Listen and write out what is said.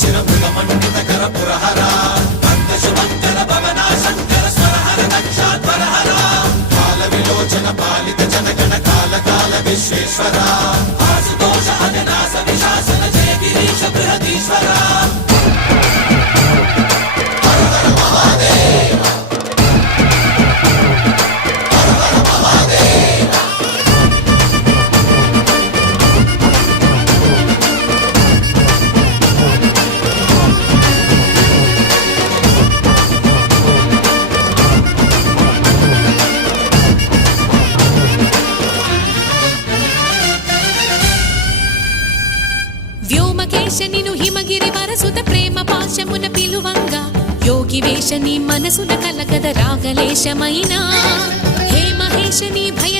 शिरमृगमण्डितकर पुरहरा भक्तशुभङ्कर भवना शङ्कर स्वरहर दक्षाध्वरहरा कालविलोचन पालित जनगण काल काल विश्वेश्वरा आशुतोष अजनास विशासन जय गिरीश बृहदीश्वरा हर हर महादेव हर हर महादेव వ్యోమకేశ నిను హిమగిరి వరసుత ప్రేమ పాశమున పిలువంగా యోగి వేష నీ మనసున కలగద రాగలేశమైనా హే మహేశ నీ భయద